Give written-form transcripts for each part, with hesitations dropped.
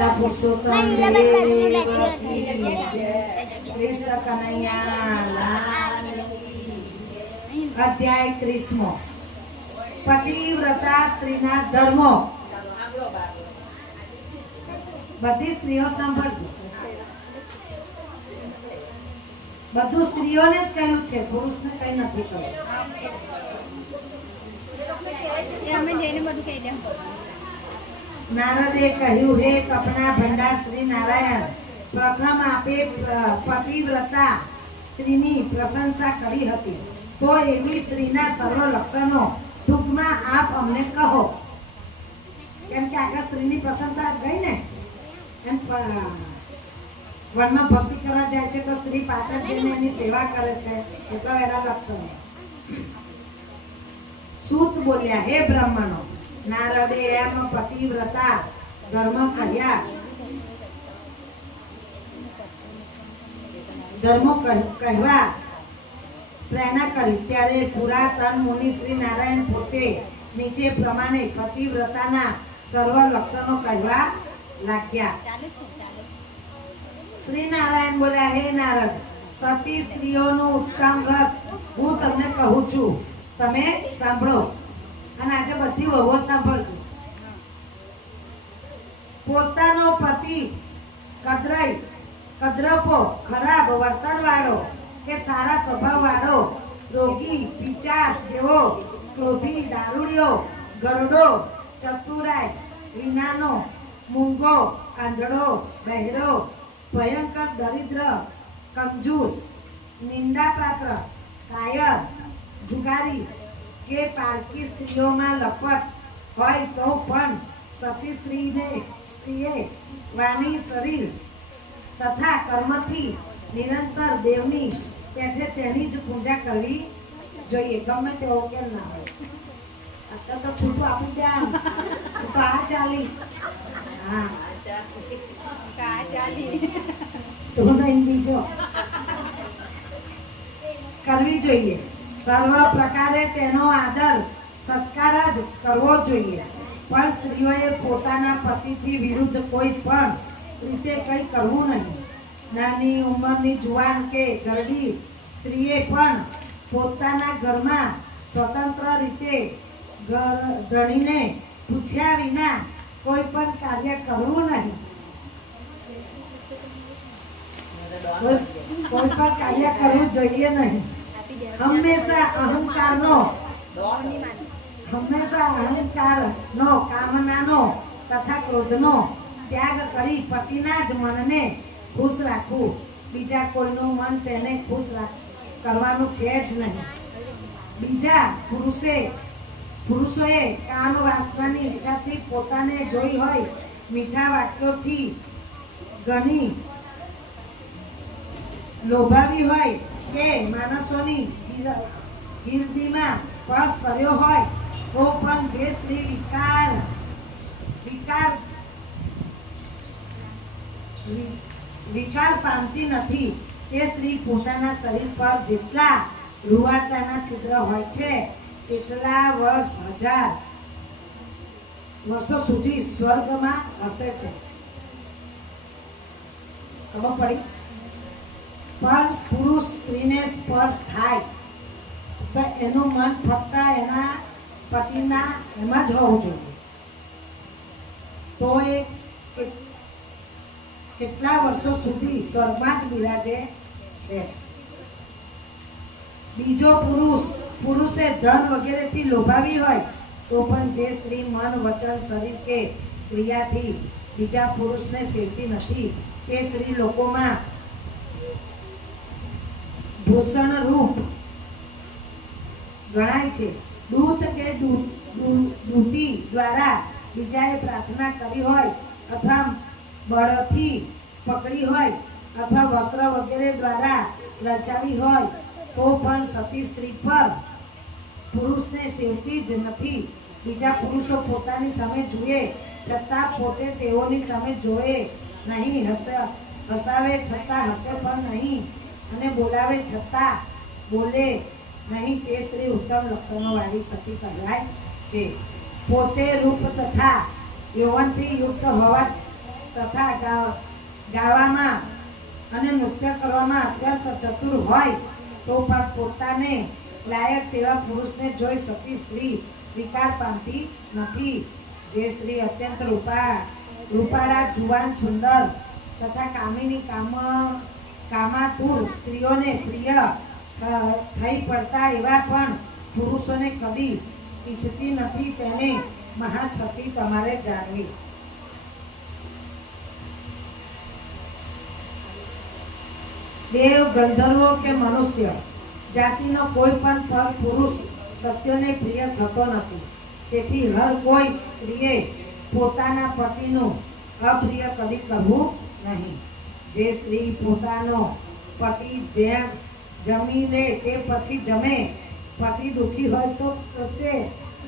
રાધા પુરુષોત્તમ કૃષ્ણ કનૈયા લાલ કી. અધ્યાય 30મો. પતિવ્રતા સ્ત્રીના ધર્મો. બધી સ્ત્રીઓ સાંભળજો. બધું સ્ત્રીઓને જ કહ્યું છે, પુરુષને કઈ નથી કહ્યું. નારદે કહ્યું, હે કપના ભંડાર શ્રી નારાયણ, પ્રથમ આપે પતિવ્રતા સ્ત્રીની પ્રશંસા કરી હતી, તો એવી સ્ત્રીના સર્વ લક્ષણો ટૂંકમાં આપ અમને કહો. કેમ કે આગળ સ્ત્રીની પ્રશંસા ગઈ ને, વનમાં ભક્તિ કરવા જાય છે તો સ્ત્રી પાછળ જઈને એની સેવા કરે છે, એટલે એના લક્ષણો. સૂત બોલ્યા, હે બ્રાહ્મણો, નારદે એમ પતિવ્રતા ધર્મ કહેવા પ્રેરણા કરી, ત્યારે પુરાતન મુનિ શ્રી નારાયણ પોતે નીચે પ્રમાણે પતિવ્રતાના સર્વ લક્ષણો કહેવા લાગ્યા. શ્રી નારાયણ બોલ્યા, હે નારદ, સતી સ્ત્રીઓનું ઉત્તમ વ્રત હું તમને કહું છું, તમે સાંભળો. અને આજે બધી વહુઓ સાંભળજો. પોતાનો પતિ કદરપો, ખરાબ વર્તન વાળો કે સારા સ્વભાવ વાળો, રોગી, પિચાસ જેવો, ક્રોધી, દારૂડિયો, ગરડો, ચતુરાય, વિનાનો, મૂંગો, આંધળો, બહેરો, ભયંકર દરિદ્ર, કંજૂસ, નિંદાપાત્ર, કાયર, જુગારી કે પારકી સ્ત્રીઓમાં લપટ હોય તો પણ સતી સ્ત્રીએ વાણી, શરીર તથા કર્મથી નિરંતર દેવની પેઠે તેની જ પૂજા કરવી જોઈએ, ગમે તેવો કેમ ના હોય. અત્યારે તો છૂટું આપી દે, આમ તો આ ચાલી, હા તો નહીં બીજો કરવી જોઈએ. સર્વ પ્રકારે તેનો આદર સત્કાર જ કરવો જોઈએ, પણ સ્ત્રીઓએ પોતાના પતિથી વિરુદ્ધ કોઈ પણ રીતે કંઈ કરવું નહીં. નાની ઉંમરની જુવાન કે ગરડી સ્ત્રીએ પણ પોતાના ઘરમાં સ્વતંત્ર રીતે ધણીને પૂછ્યા વિના કોઈ પણ કાર્ય કરવું નહીં. કોઈ પણ કાર્ય કરવું જોઈએ નહીં. હંમેશા અહંકારનો, કામનાનો તથા ક્રોધનો ત્યાગ કરી પતિના જ મનને ખુશ રાખવું. બીજા કોઈનું મન તેને ખુશ કરવાનું છે જ નહીં. બીજા પુરુષોએ કામ વાસનાની ઈચ્છાથી પોતાને જોઈ હોય મીઠા વાક્યોથી ઘણી લોભાવી હોય કે માણસોની ગીરદીમાં સ્પર્શ કર્યો હોય તો પણ જે સ્ત્રી વિકાર પામતી નથી, તે સ્ત્રી પોતાના શરીર પર જેટલા રૂવાટાના છિદ્ર હોય છે તેટલા વર્ષો સુધી સ્વર્ગમાં વસે છે. ખબર પડી? પણ પુરુષ સ્ત્રીને સ્પર્શ થાય તો એનું મન ફક્ત એના પતિના એમાં જ હોવું જોઈએ, તો એ કેટલા વર્ષો સુધી સ્વર્ગમાં જ બિરાજે છે. બીજો પુરુષે ધન વગેરેથી લોભાવી હોય તો પણ જે સ્ત્રી મન, વચન, શરીર કે ક્રિયાથી બીજા પુરુષને સેવતી નથી, તે સ્ત્રી લોકોમાં ભૂષણ રૂપ ગણાય છે. દૂત કે દૂતી દ્વારા બીજાએ પ્રાર્થના કરી હોય અથવા બળથી પકડી હોય અથવા વસ્ત્ર વગેરે દ્વારા લલચાવી હોય તો પણ સતી સ્ત્રી પર પુરુષને સેવતી જ નથી. બીજા પુરુષો પોતાની સામે જુએ છતાં પોતે તેઓની સામે જોએ નહીં, હસાવે છતાં હસે પણ નહીં, અને બોલાવે છતાં બોલે નહીં, તે સ્ત્રી ઉત્તમ લક્ષણો વાળી સતી કહેવાય છે. પોતે રૂપ તથા યૌવનથી યુક્ત તથા ગાવામાં અને નૃત્ય કરવામાં અત્યંત ચતુર હોય તો પણ પોતાને લાયક તેવા પુરુષને જોઈ સતી સ્ત્રી વિકાર પામતી નથી. જે સ્ત્રી અત્યંત રૂપાળા જુવાન સુંદર તથા કામિની કામાતુર સ્ત્રીઓને પ્રિય થઈ પડતા એવા પણ પુરુષોને કદી ઈચ્છતી નથી તેને મહાસતી તમારે જાણવી. દેવ, ગંધર્વો કે મનુષ્ય જાતિનો કોઈ પણ પર પુરુષ સત્યને પ્રિય થતો નથી. તેથી હર કોઈ સ્ત્રીએ પોતાના પતિનું અપ્રિય કદી કરવું નહીં. જે સ્ત્રી પોતાનો પતિ જેમ જમી લે તે પછી જમે, પતિ દુઃખી હોય તો પોતે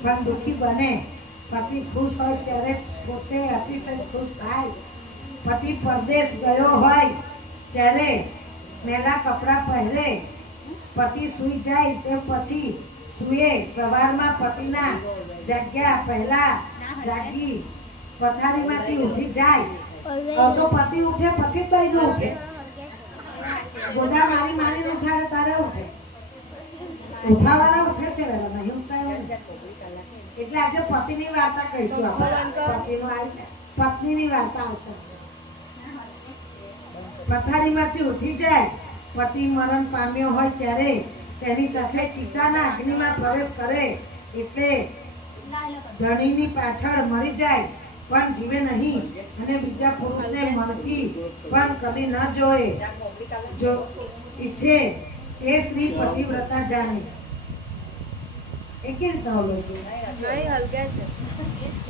પણ દુઃખી બને, પતિ ખુશ હોય ત્યારે પોતે અતિશય ખુશ થાય, પતિ પરદેશ ગયો હોય ત્યારે મેલા કપડાં પહેરે, પતિ સૂઈ જાય તે પછી સૂએ, સવારમાં પતિના જાગ્યા પહેલા જાગી પથારીમાંથી ઉઠી જાય તો પતિ ઉઠે પછી બહેનો ઉઠે, ગોદા મારી ઉઠાડે તારે ઉઠે, ઉઠાવાના ઉઠે છે વેલા નહીં ઉઠાય. એટલે આજે પતિની વાર્તા કહીશું આપણે. પતિનું આવી છે, પત્નીની વાર્તા હશે. પથારીમાંથી ઉઠી જાય, પતિ મરણ પામ્યો હોય ત્યારે તેની સાથે ચિતાના અગ્નિમાં પ્રવેશ કરે એટલે ધણીની પાછળ મરી જાય પણ જીવે નહીં અને બીજા પુરુષને મનથી પણ કદી ન જોએ. જો ઈચ્છે તે સ્ત્રી પતિવ્રતા જાણવી.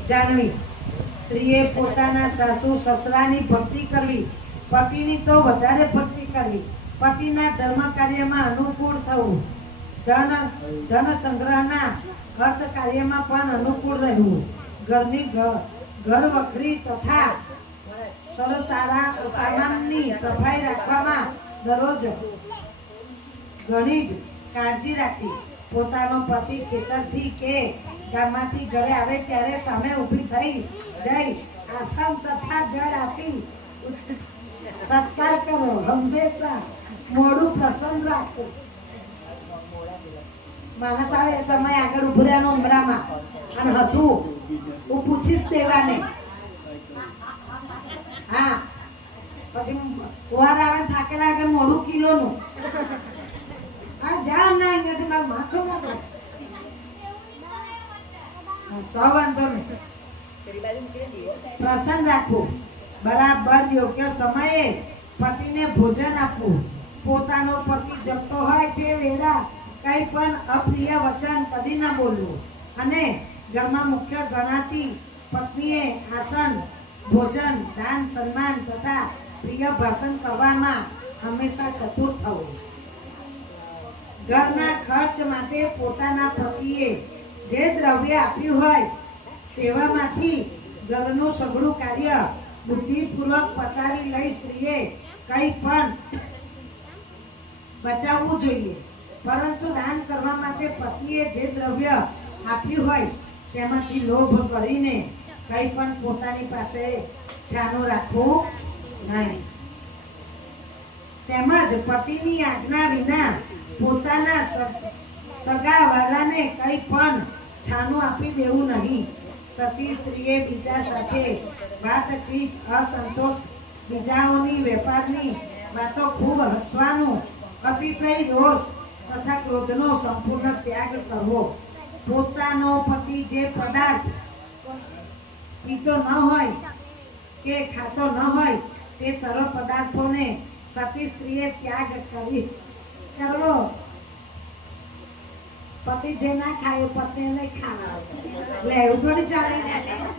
જાણવી. સ્ત્રીએ પોતાના સાસુ સસરાની ભક્તિ કરવી, પતિની તો વધારે ભક્તિ કરવી, પતિના ધર્મ કાર્યમાં અનુકૂળ થવું, ધન સંગ્રહના અર્થ કાર્યમાં પણ અનુકૂળ રહેવું, ઘરની ઘર વખરી તથા સામાનની સફાઈ રાખવામાં દરરોજ ઘણી જ કાળજી રાખવી. પોતાનો પતિ ખેતરથી કે ગામમાંથી ઘરે આવે ત્યારે સામે ઊભી થઈ જઈ આસન તથા જળ આપી સત્કાર કરો. હંમેશા મોડું પ્રસન્ન રાખવું. માણસ આવે એ સમય આગળ ઉભું રહેવાનું ઉમરામાં અને હસવું. હું પૂછીશ દેવાને. હા, પછી વાર આવે થાકેલા આગળ મોડું કિલોનું. હા, જામ ના અહીંયાથી મારું માથું ના પડે તો વાંધો નહીં. પ્રસન્ન રાખવું. બરાબર યોગ્ય સમયે પતિને ભોજન આપવું. પોતાનો પતિ જપતો હોય તે વેળા કઈ પણ અપ્રિય વચન કદી ના બોલવું અને ઘરમાં મુખ્ય ગણાતી પત્નીએ આસન, ભોજન, દાન, સન્માન તથા પ્રિય ભાષણ કરવામાં હંમેશા ચતુર થવું. ઘરના ખર્ચ માટે પોતાના પતિએ જે દ્રવ્ય આપ્યું હોય તેવામાંથી ઘરનું સઘળું કાર્ય બુદ્ધિપૂર્વક પતાવી લઈ સ્ત્રીએ કઈ પણ બચાવવું જોઈએ. પરંતુ દાન કરવા માટે પતિએ જે દ્રવ્ય આપ્યું હોય તેમાંથી લોભ કરીને કઈ પણ પોતાની પાસે છાનું રાખવું નહીં. તેમજ પતિની આજ્ઞા વિના પોતાના સગાવાળાને કઈ પણ છાનું આપી દેવું નહીં. સતી સ્ત્રીએ બીજા સાથે વાતચીત, અસંતોષ, બીજાઓની વેપારની વાતો ખૂબ હસવાનું, અતિશય રોષ તથા ક્રોધનો સંપૂર્ણ ત્યાગ કરવો. પોતાનો પતિ જે પદાર્થ પીતો ન હોય કે ખાતો ન હોય તે સર્વ પદાર્થોને સતી સ્ત્રીએ ત્યાગ કરવો. પતિ જે ના ખાય પત્નીને ખાવા લે એવું થોડી ચાલે.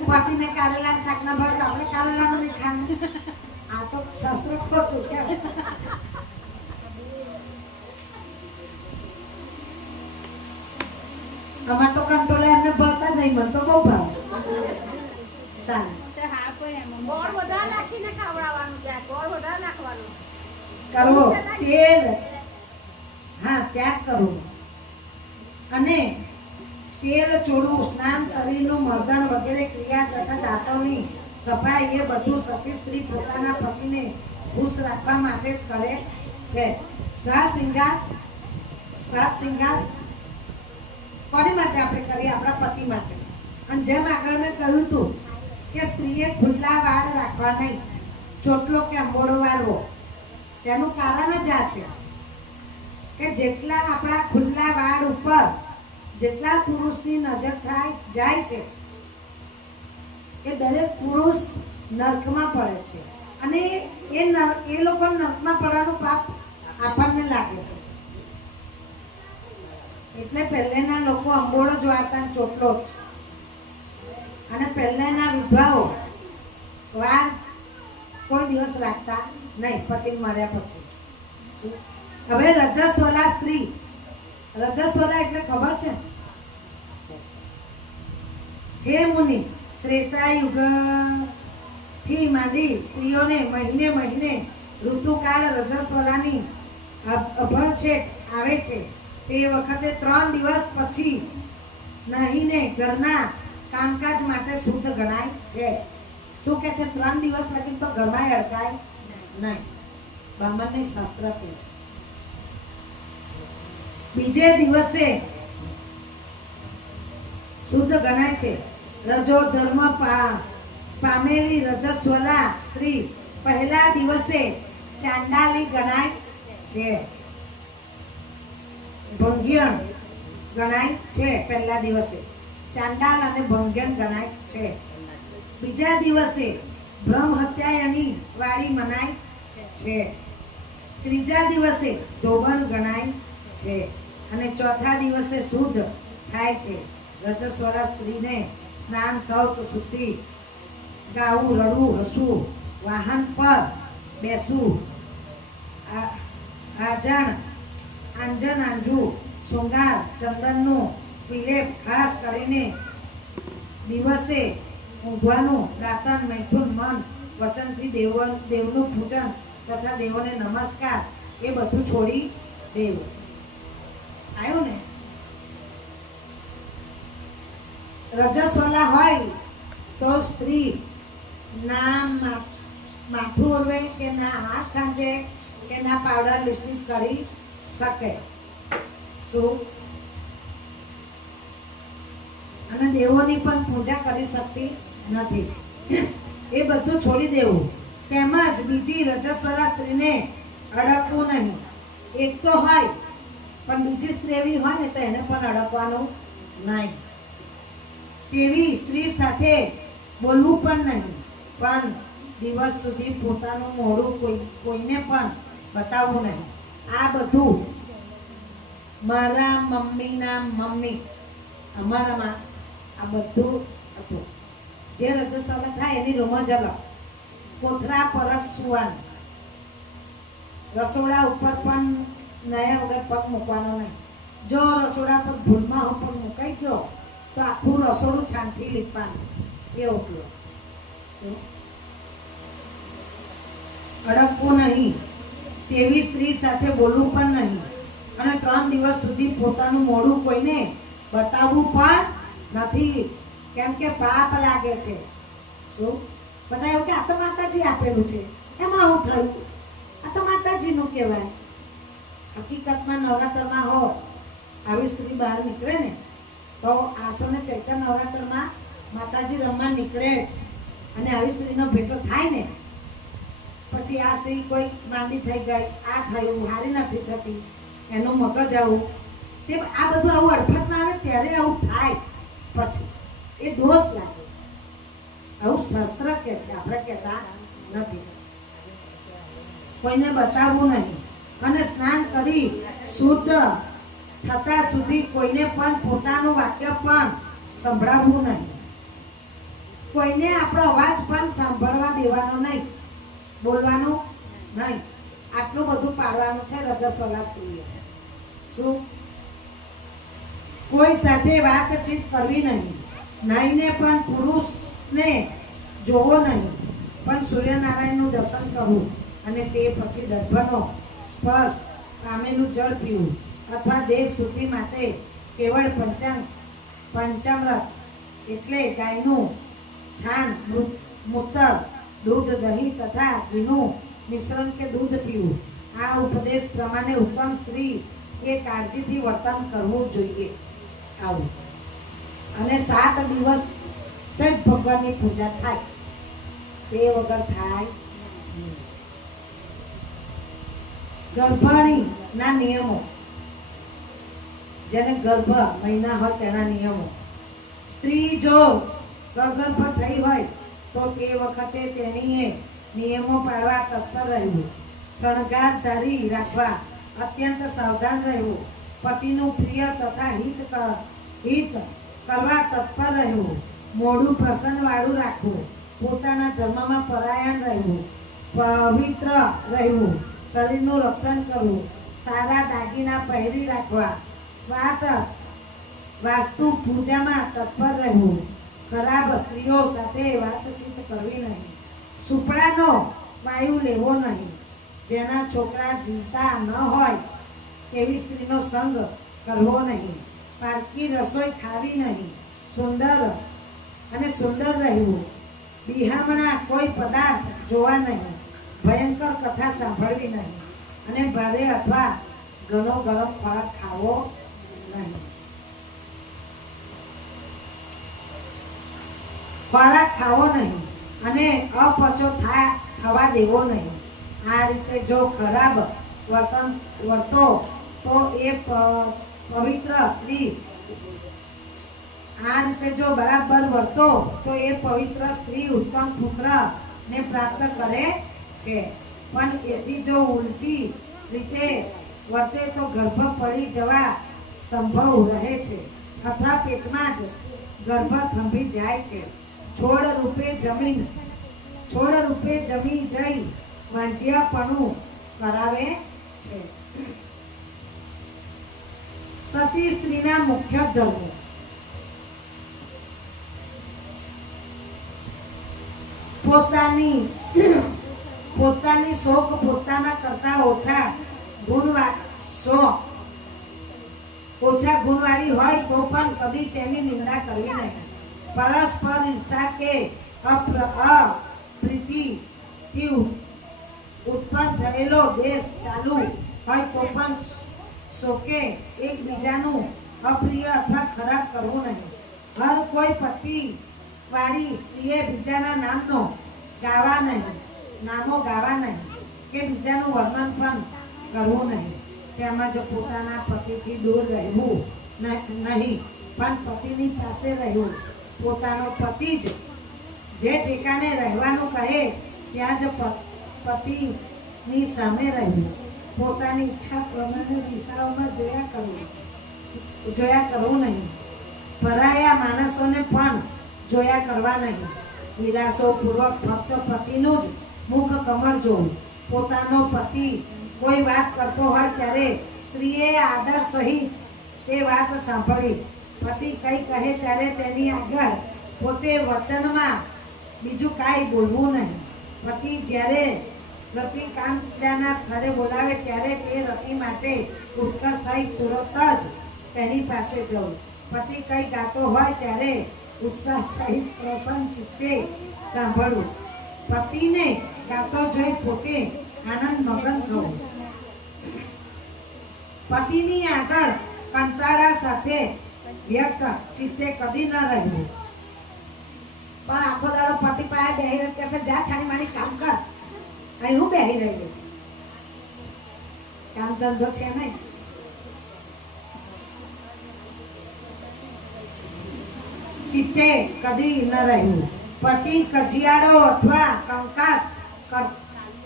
પતિને કારેલા શાક ના ભાવે તો આપણે કારેલાનું નહીં ખાવાનું. આ તો શાસ્ત્ર ખોટું કેમ. અમાર તો કંટ્રોલ એમને ભરતા નહીં. મને તો બહુ ભાવ કરવો. તેલ હા ત્યાગ કરવો અને તેલ ચોળવું, સ્નાન, શરીરનું મર્દન વગેરે ક્રિયા તથા દાંતોની સફાઈ એ બધું સતી સ્ત્રી પોતાના પતિને ખુશ રાખવા માટે જ કરે છે. સાત શિંગાર કોની માટે આપણે કરીએ? આપણા પતિ માટે. અને જેમ આગળ મેં કહ્યું હતું કે સ્ત્રીએ ખુલ્લા વાળ રાખવા નહીં, ચોટલો કે અંબોડો વાળવો. તેનું કારણ જ આ છે કે જેટલા આપણા ખુલ્લા વાળ ઉપર જેટલા પુરુષની નજર જાય છે એ દરેક પુરુષ નરકમાં પડે છે. અને એ લોકો નરકમાં પડવાનું પાપ આપણને લાગે છે. એટલે પહેલેના લોકો અંબોળો જ વાળતા, ચોટલો જ. અને પહેલેના વિધવાઓ વાળ કોઈ દિવસ રાખતા નહીં પતિ મર્યા પછી. હવે રજસ્વલા સ્ત્રી, રજસ્વલા એટલે ખબર છે? હે મુનિ, ત્રેતાયુગ થી માંડી સ્ત્રીઓને મહિને મહિને ઋતુકાળ રજસ્વલાની અભળછેટ આવે છે. તે વખતે 3 દિવસ પછી નહીને ઘરના કામકાજ માટે શુદ્ધ ગણાય છે. શું કે છે? 3 દિવસ લગી તો ઘરમાં અડકાય નહીં. બ્રાહ્મણની શાસ્ત્ર કહે છે. બીજે દિવસે શુદ્ધ ગણાય છે. રજો ધર્મ પામેલી રજસ્વલા સ્ત્રી પહેલા દિવસે ચાંડાલી ગણાય છે. ભંગ્યણ ગણાય છે. પહેલા દિવસે ચાંડાલ અને ભંગ્યણ ગણાય છે. બીજા દિવસે બ્રહ્મ હત્યાયની વાળી મનાય છે. ત્રીજા દિવસે ધોબણ ગણાય છે. અને ચોથા દિવસે શુદ્ધ થાય છે. રજસ્વલા સ્ત્રીને સ્નાન, શૌચ, શુદ્ધિ, ગાવું, રડવું, હસવું, વાહન પર બેસવું, આંજન આંજુ, શૃંગાર, ચંદનનું વિલેપ, ખાસ કરીને દિવસે ઊંઘવાનું, દાંતન, મૈથુન, મન વચનથી દેવનું પૂજન તથા દેવોને નમસ્કાર એ બધું છોડી દેવું. આવ્યું ને? રજસ્વલા હોય તો સ્ત્રી ના માથું ઓરવે કે ના હાથ ખાંજે કે ના પાવડર લિપસ્ટિક કરી શકે. શું? અને દેવોની પણ પૂજા કરી શકતી નથી. એ બધું છોડી દેવું. તેમજ બીજી રજસ્વલા સ્ત્રીને અડકવું નહીં. એક તો હોય પણ બીજી સ્ત્રી એવી હોય ને તો એને પણ અડકવાનું નહીં. તેવી સ્ત્રી સાથે બોલવું પણ નહીં. પણ દિવસ સુધી પોતાનું મોઢું કોઈને પણ બતાવવું નહીં. આ બધું મારા મમ્મીના મમ્મી અમારામાં આ બધું હતું. જે રજસ્વલા થાય એની રમજ અલગ. કોથળા પર જ સુવાનું. રસોડા ઉપર પણ નયા વગર પગ મૂકવાનો નહીં. જો રસોડા પર ભૂલમાં હું પણ મુકાઈ ગયો તો આખું રસોડું છાનથી લીપવાનું. એ ઉપયોગ શું? અડકવું નહીં. તેવી સ્ત્રી સાથે બોલવું પણ નહીં. અને 3 દિવસ સુધી પોતાનું મોઢું કોઈને બતાવવું પણ નથી. કેમ કે પાપ લાગે છે. શું? બધા એવું કે આ તો માતાજી આપેલું છે, એમાં હું થયું? આ તો માતાજીનું કહેવાય. હકીકતમાં નવરાત્રમાં હો આવી સ્ત્રી બહાર નીકળે ને તો આસો ને ચૈત્ર નવરાત્રમાં માતાજી રમવા નીકળે જ. અને આવી સ્ત્રીનો ભેટો થાય ને પછી આ સ્ત્રી કોઈ માંદી થઈ ગઈ, આ થયું, હારી નથી થતી, એનું મગજ આવું, તે આ બધું આવું અડફટમાં આવે ત્યારે આવું થાય. પછી એ દોષ લાગે. આવું શાસ્ત્ર કે છે, આપણે કહેતા નથી. કોઈને બતાવવું નહીં. અને સ્નાન કરી શુદ્ધ થતા સુધી કોઈને પણ પોતાનું વાક્ય પણ સંભળાવવું નહીં. કોઈને આપણો અવાજ પણ સાંભળવા દેવાનો નહીં. બોલવાનું નહીં. આટલું બધું પાડવાનું છે રજસ્વલા સ્ત્રીએ. શું? કોઈ સાથે વાતચીત કરવી નહીં. નાઈને પણ પુરુષને જોવો નહીં. પણ સૂર્યનારાયણનું દર્શન કરવું અને તે પછી દર્ભનો સ્પર્શ, કામેલું જળ પીવું અથવા દેહ શુદ્ધિ માટે કેવળ પંચામૃત એટલે ગાયનું છાણ મૂત્ર, દૂધ, દહીં તથા ઘીનું મિશ્રણ કે દૂધ પીવું. આ ઉપદેશ પ્રમાણે ઉત્તમ સ્ત્રી એ કાળજીથી વર્તન કરવું જોઈએ. આવું અને 7 દિવસ સજ ભગવાનની પૂજા થાય, તે વગર થાય નહીં. ગર્ભણીના નિયમો, જેને ગર્ભ મહિના હોય તેના નિયમો. સ્ત્રી જો સગર્ભ થઈ હોય તો તે વખતે તેણીએ નિયમો પાળવા તત્પર રહેવું. શણગાર ધારી રાખવા, અત્યંત સાવધાન રહેવું. પતિનું પ્રિય તથા હિત કરવા તત્પર રહેવું. મોઢું પ્રસન્નવાળું રાખવું. પોતાના ધર્મમાં પરાયણ રહેવું. પવિત્ર રહેવું. શરીરનું રક્ષણ કરવું. સારા દાગીના પહેરી રાખવા. વાસ્તુ પૂજામાં તત્પર રહેવું. ખરાબ સ્ત્રીઓ સાથે વાતચીત કરવી નહીં. સુપડાનો વાયુ લેવો નહીં. જેના છોકરા જીવતા ન હોય તેવી સ્ત્રીનો સંગ કરવો નહીં. પારકી રસોઈ ખાવી નહીં. સુંદર રહેવું. બિહામણા કોઈ પદાર્થ જોવા નહીં. ભયંકર કથા સાંભળવી નહીં. અને ભારે અથવા ઘણો ગરમ ખોરાક ખાવો નહીં. ખોરાક ખાવો નહીં અને અપચો થવા દેવો નહીં. આ રીતે જો ખરાબ વર્તો તો એ પવિત્ર સ્ત્રી ઉત્તમ પુત્ર ને પ્રાપ્ત કરે છે. પણ એથી જો ઉલટી રીતે વર્તે તો ગર્ભ પડી જવા સંભવ રહે છે અથવા પેટમાં જ ગર્ભ થંભી જાય છે. છોડ રૂપે જમી જઈ વાંજિયાપણું કરાવે છે. સતી સ્ત્રીના મુખ્ય ધર્મો. પોતાની શોક પોતાના કરતા ઓછા ગુણવાળી હોય તો પણ કદી તેની નિંદા કરવી નહીં. પરસ્પર ઈર્ષા કે અપ્રીતિથી ઉત્પન્ન થયેલો દેશ ચાલુ હોય તો પણ શોકે એકબીજાનું અપ્રિય અથવા ખરાબ કરવું નહીં. હર કોઈ પતિ વાળી સ્ત્રીએ બીજાના નામો ગાવા નહીં કે બીજાનું વર્ણન પણ કરવું નહીં. તેમજ પોતાના પતિથી દૂર રહેવું નહીં, પણ પતિની પાસે રહેવું. પોતાનો પતિ જ જે ઠેકાણે રહેવાનું કહે ત્યાં જ પતિની સામે રહેવું. પોતાની ઈચ્છા પ્રમાણે દિશાઓમાં જોયા કરવું નહીં. પરાયા માણસોને પણ જોયા કરવા નહીં. વિલાસો પૂર્વક ફક્ત પતિનું જ મુખ કમળ જોવું. પોતાનો પતિ કોઈ વાત કરતો હોય ત્યારે સ્ત્રીએ આદર સહિત તે વાત સાંભળવી. પતિ કંઈ કહે ત્યારે તેની આગળ પોતે વચનમાં બીજું કાંઈ બોલવું નહીં. પતિ જ્યારે રતિ કામક્રિયાના સ્થળે બોલાવે ત્યારે તે રતિ માટે ઉત્કર્ષ થઈ તુરત જ તેની પાસે જવું. પતિ કંઈ ગાતો હોય ત્યારે ઉત્સાહ સહિત પ્રસન્ન ચિત્તે સાંભળવું. પતિને ગાતો જોઈ પોતે આનંદ મગન થવું. પતિની આગળ કંટાળા સાથે વ્યક્ત ચિત્તે કદી ન રહેવું. પણ આખો દાડો પતિ પાસે બેહી રહે કહેશે જા છાની માની કામ કર. અહીં હું બેહી રહી છું, કામ ધંધો છે નહીં. ચિત્તે કદી ન રહેવું. પતિ કજિયાળો અથવા કંકાસ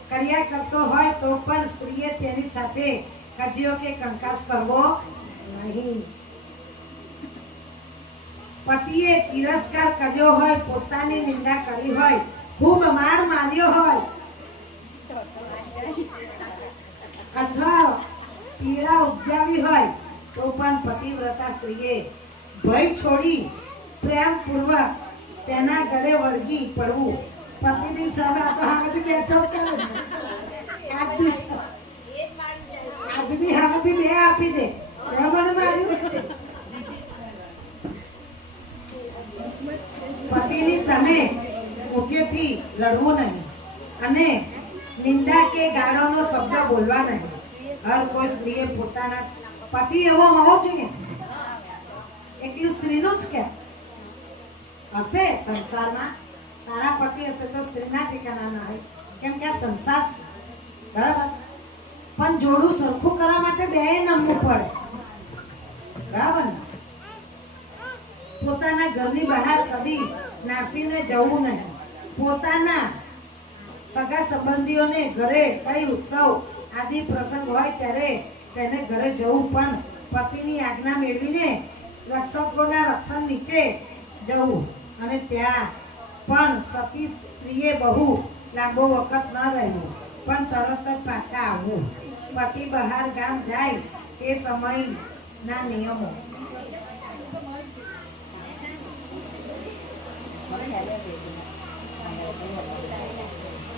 કર્યા કરતો હોય તો પણ સ્ત્રીએ તેની સાથે કજિયો કે કંકાસ કરવો નહીં. પતિએ તિરસ્કાર કર્યો હોય, પોતાની નિંદા કરી હોય, ખૂબ માર માર્યો હોય અથવા પીડા ઉપજાવી હોય તો પણ પતિવ્રતા સ્ત્રીએ ભય છોડી પ્રેમપૂર્વક તેના ગળે વળગી પડવું. પતિની સામે આ તો હામેથી બેઠો કરે છે. આજની હામેથી બે આપી દે. મને માર્યું. પતિની સામે ઊંચેથી લડવું નહીં અને નિંદા કે ગાળોનો શબ્દ બોલવા નહીં. હર કોઈ સ્ત્રીએ પોતાના પતિ એવો હોવો જોઈએ. એકલું સ્ત્રીનું જ કે હશે સંસારમાં સારા પતિ હશે તો સ્ત્રીના ઠેકાણા ના હોય, કેમ કે આ સંસાર છે, બરાબર. પણ જોડું સરખું કરવા માટે બે નમવું પડે, બરાબર ને. પોતાના ઘરની બહાર કદી નાસીને જવું નહીં. પોતાના સગા સંબંધીઓને ઘરે કઈ ઉત્સવ આદિ પ્રસંગ હોય ત્યારે તેને ઘરે જવું, પણ પતિની આજ્ઞા મેળવીને રક્ષકોના રક્ષણ નીચે જવું અને ત્યાં પણ સતી સ્ત્રીએ બહુ લાંબો વખત ન રહેવું, પણ તરત જ પાછા આવવું. પતિ બહાર ગામ જાય તે સમયના નિયમો.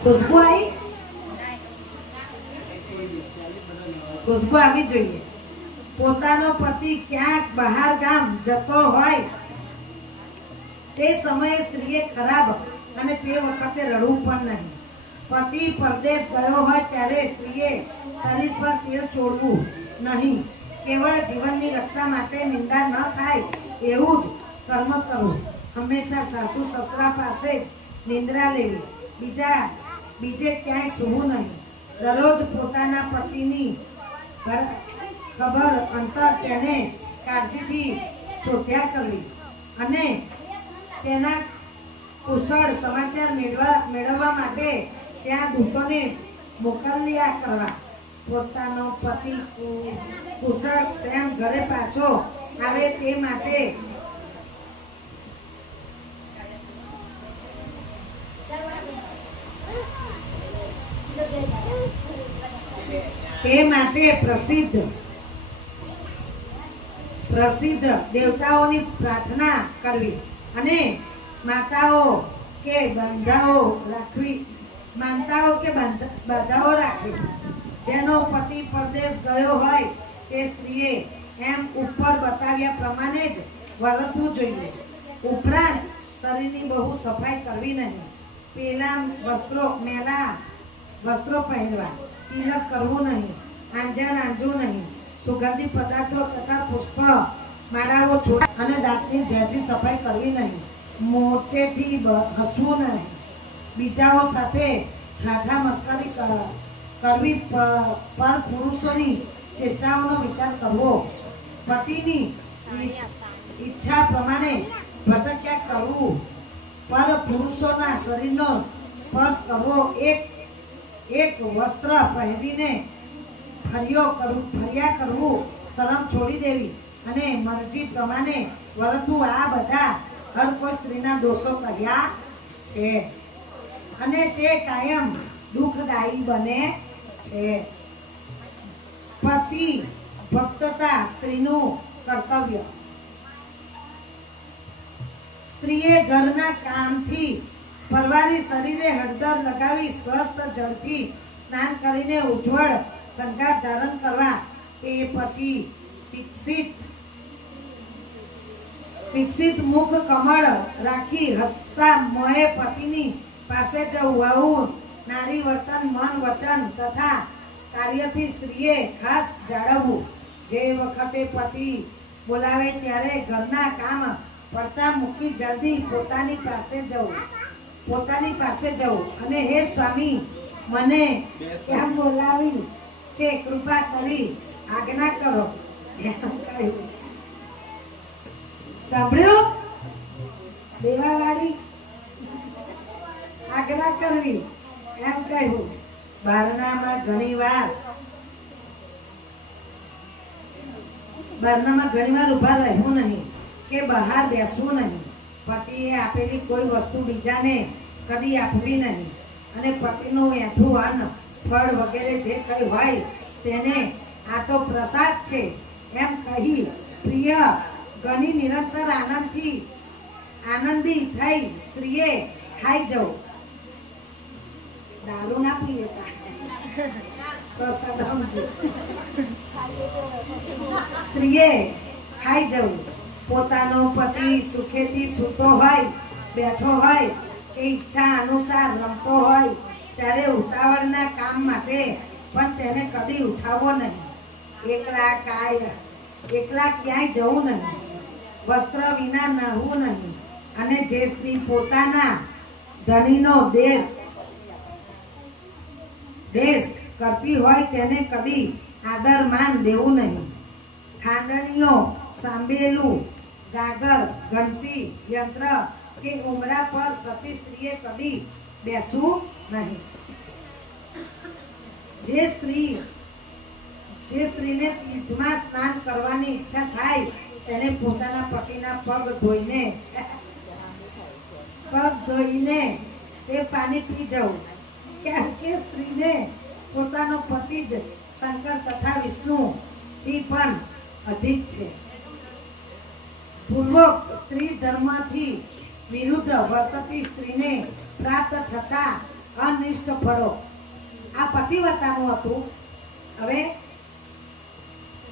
ખુશ્બુ આવી, ખુશ્બુ આવી જોઈએ. પોતાનો પતિ ક્યાંક બહાર ગામ જતો હોય તે સમયે સ્ત્રીએ ખરાબ અને તે વખતે લડવું પણ નહીં. પતિ પરદેશ ગયો હોય ત્યારે સ્ત્રીએ શરીર પર તેલ છોડવું નહીં. કેવળ જીવનની રક્ષા માટે નિંદા ન થાય એવું જ કર્મ કરવું. હંમેશા સાસુ સસરા પાસે જ નિંદ્રા લેવી, બીજે ક્યાંય સૂવું નહીં. દરરોજ પોતાના પતિની ખબર અંતર તેને કાળજીથી શોધ્યા કરવી અને તેના કુશળ સમાચાર મેળવવા માટે ત્યાં દૂતોને મોકલ્યા કરવા. પોતાનો પતિ કુશળ ક્ષેમ ઘરે પાછો આવે તે માટે પ્રસિદ્ધ દેવતાઓની પ્રાર્થના કરવી અને માતાઓ કે બાધાઓ રાખવી. જેનો પતિ પરદેશ ગયો હોય તે સ્ત્રીએ એમ ઉપર બતાવ્યા પ્રમાણે જ વર્તવું જોઈએ. ઉપરાંત શરીરની બહુ સફાઈ કરવી નહીં. મેલા વસ્ત્રો પહેરવા, તિલક કરવું નહીં, આંજવું નહીં, સુગંધી પદાર્થો તથા પુષ્પ માળાઓ છોડ અને દાંતની ઝાઝી સફાઈ કરવી નહીં. મોટેથી હસવું નહીં. બીજાઓ સાથે ઠાઠા મસ્કરી કરવી, પર પુરુષોની ચેષ્ટાઓનો વિચાર કરવો, પતિની ઈચ્છા પ્રમાણે ભટક્યા કરવું, પર પુરુષોના શરીરનો સ્પર્શ કરવો, એક વસ્ત્ર પહેરીને ફર્યા કરવું, શરમ છોડી દેવી અને મરજી પ્રમાણે વર્તવું. આ બધા હર કોઈ સ્ત્રીના દોષો કહ્યા છે અને તે કાયમ દુઃખદાયી બને છે. પતિ ભક્તતા સ્ત્રીનું કર્તવ્ય. સ્ત્રીએ ઘરના કામથી પરવારી શરીરે હળદર લગાવી સ્વસ્થ જળથી સ્નાન કરીને ઉજ્જવળ શણગાર ધારણ કરવા. એ પછી વિકસિત મુખ કમળ રાખી હસતા મોહે પતિની પાસે જવું. આવું નારી વર્તન મન વચન તથા કાર્યથી સ્ત્રીએ ખાસ જાળવવું. જે વખતે પતિ બોલાવે ત્યારે ઘરના કામ પડતા મૂકી જલ્દી પોતાની પાસે જવું અને હે સ્વામી, મને કેમ બોલાવી છે, કૃપા કરી આજ્ઞા કરો એમ કહ્યું. સાંભળ્યો? દેવાવાળી આજ્ઞા કરવી એમ કહ્યું. બારણામાં ઘણી વાર ઉભા રહેવું નહીં કે બહાર બેસવું નહીં. પતિએ આપેલી કોઈ વસ્તુ બીજાને કદી આપવી નહીં અને પતિનું એઠું અન્ન ફળ વગેરે જે કંઈ હોય તેને આ તો પ્રસાદ છે એમ કહી પ્રિય ગણી નિરંતર આનંદી થઈ સ્ત્રીએ ખાઈ જવું. દારૂ ના પીએ પ્રસાદ સમજો. સ્ત્રીએ ખાઈ જવું. પોતાનો પતિ સુખેથી સૂતો હોય, બેઠો હોય એ ઈચ્છા અનુસાર રમતો હોય ત્યારે ઉતાવળના કામ માટે પણ તેને કદી ઉઠાવવો નહીં. એકલા ક્યાંય જવું નહીં, વસ્ત્ર વિના નહાવું નહીં, અને જે સ્ત્રી પોતાના ધણીનો દેશ કરતી હોય તેને કદી આદર માન દેવું નહીં. ખાંડણીઓ, સાંભેલું, ગાગર, ઘંટી, યંત્ર કે ઉમરા પર સતી સ્ત્રીએ કદી બેસવું નહીં. જે સ્ત્રીને તીર્થમાં સ્નાન કરવાની ઈચ્છા થાય તેને પોતાના પતિના પગ ધોઈને તે પાણી પી જવું, કેમ કે સ્ત્રીને પોતાનો પતિ જ શંકર તથા વિષ્ણુ થી પણ અધિક છે. પૂર્વક સ્ત્રી ધર્મથી વિરુદ્ધ વર્તતી સ્ત્રીને પ્રાપ્ત થતા અનિષ્ટ ફળો. આ પતિવ્રતાનું હતું. હવે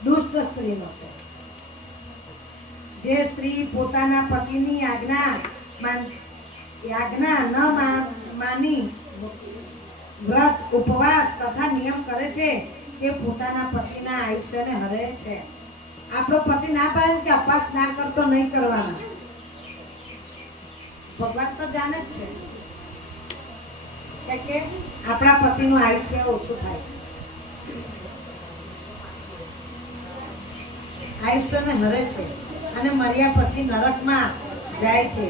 દુષ્ટ સ્ત્રીનો છે. જે સ્ત્રી પોતાના પતિની આજ્ઞા ન માની વ્રત, ઉપવાસ તથા નિયમ કરે છે તે પોતાના પતિના આયુષ્યને હરે છે. આપણો પતિ ના પાડે કે ઉપવાસ ના કરતો નહીં કરવાના, ભગવાન તો જાણે જ છે કે આપણા પતિનું આયુષ્ય ઓછું થાય છે, આયુષ્યને હરે છે અને મર્યા પછી નરકમાં જાય છે.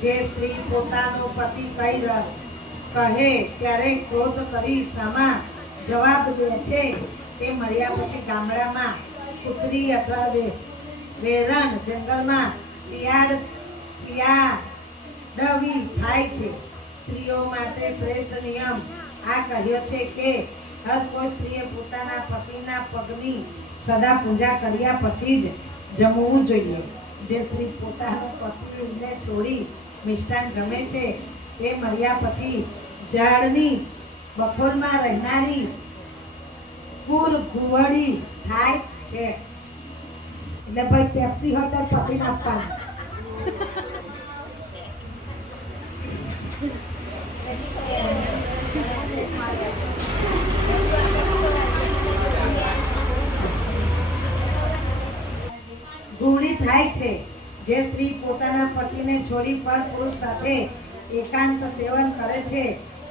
જે સ્ત્રી પોતાનો પતિ કહે ત્યારે ક્રોધ કરી સામા જવાબ દે છે તે મર્યા પછી ગામડામાં કૂતરી અથવા વેરણ જંગલમાં શિયાળવી થાય છે. સ્ત્રીઓ માટે શ્રેષ્ઠ નિયમ આ કહ્યો છે કે હર કોઈ સ્ત્રીએ પોતાના પતિના પગની સદા પૂજા કર્યા પછી જ જમવું જોઈએ. જે સ્ત્રી પોતાનો પતિને છોડી મિષ્ટાન જમે છે તે મર્યા પછી ઝાડની બખોલમાં રહેનારી કુરઘુવડી થાય છે. એટલે ભાઈ પેપ્સી હોય તો પતિને આપવાનું. ગુણી થાય છે. જે સ્ત્રી પોતાના પતિને છોડી પર પુરુષ સાથે એકાંત સેવન કરે છે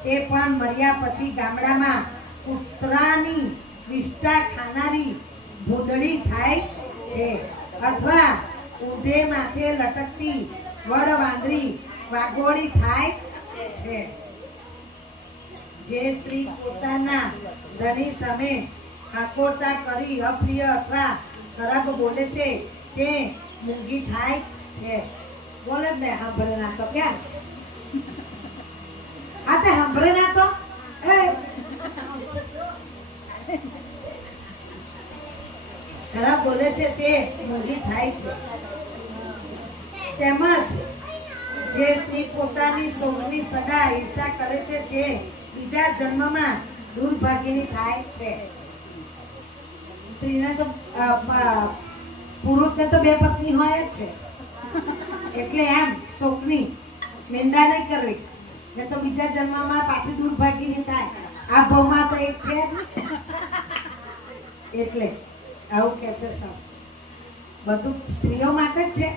તે પણ મર્યા પછી ગામડામાં કૂતરાની વિષ્ટા ખાનારી ભૂંડળી થાય છે, અથવા ઊંધે માથે લટકતી વડવાંદરી વાગોળી થાય છે. જે સ્ત્રી પોતાના ધણી સામે આકોટા કરી અપ્રિય અથવા ખરાબ બોલે છે તે મૂંગી થાય છે. બોલે જ ને સાંભળે ના તો ક્યાં આ તે સાંભળે ના તો ખરાબ બોલે છે તે મૂંગી થાય છે. તેમજ જે સ્ત્રી પોતાની શોકની સદા ઈર્ષા કરે છે તે બીજા જન્મમાં દુર્ભાગીની થાય છે. સ્ત્રીને તો પુરુષને તો બે પત્ની હોય જ છે, એટલે એમ શોકની નિંદા નહીં કરવી, ને તો બીજા જન્મમાં પાછી દુર્ભાગીની થાય. આ ભાવમાં તો એક છે જ, એટલે આવું કે છે શાસ્ત્ર. બધું સ્ત્રીઓ માટે જ છે.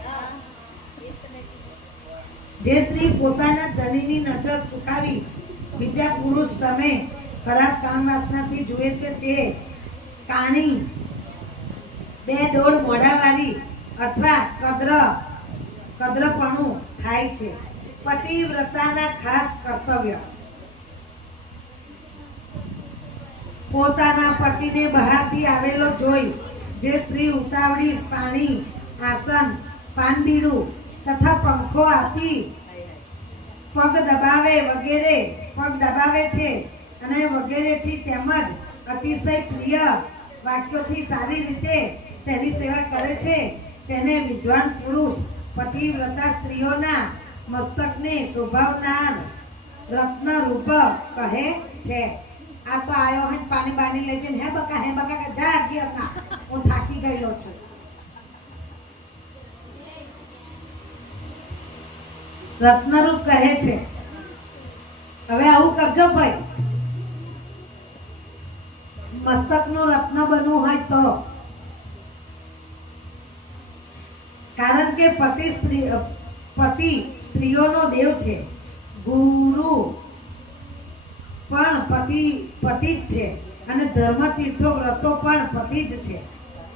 જે સ્ત્રી પોતાના ધણીની નજર ચૂકાવી બીજા પુરુષ સામે ખરાબ કામ વાસનાથી જુએ છે તે કાણી, બે ડોળ મોઢાવાળી અથવા કદ્રપણું થાય છે. પતિવ્રતાના ખાસ કર્તવ્ય. પોતાના પતિને બહારથી આવેલો જોઈ જે સ્ત્રી ઉતાવળી પાણી, આસન, પાનબીડું તથા પંખો આપી પગ દબાવે છે અને વગેરેથી તેમજ અતિશય પ્રિય વાક્યોથી સારી રીતે તેની સેવા કરે છે તેને વિદ્વાન પુરુષ પતિવ્રતા સ્ત્રીઓના મસ્તકને શોભાવનાર રત્નરૂપ કહે છે. આ તો આયો હે પાણી બાણી લઈ જઈને હે બકા જા ગઈ આપના, હું થાકી ગયેલો છું. રત્નરૂપ કહે છે. હવે આવું કરજો ભાઈ, મસ્તકનું રત્ન બનવું હોય તો, કારણ કે પતિ સ્ત્રીઓનો દેવ છે, ગુરુ પણ પતિ જ છે, અને ધર્મ તીર્થો વ્રતો પણ પતિ જ છે.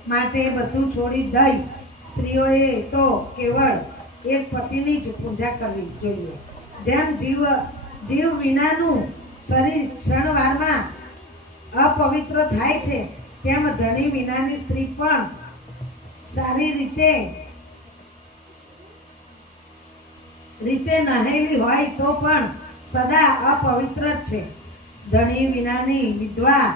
માટે બધું છોડી દઈ સ્ત્રીઓએ તો કેવળ એક પતિની જ પૂજા કરવી જોઈએ. જેમ જીવ વિનાનું શરીર ક્ષણવારમાં અપવિત્ર થાય છે, તેમ ધણી વિનાની સ્ત્રી પણ સારી રીતે નહાયેલી હોય તો પણ સદા અપવિત્ર જ છે. ધણી વિનાની વિધવા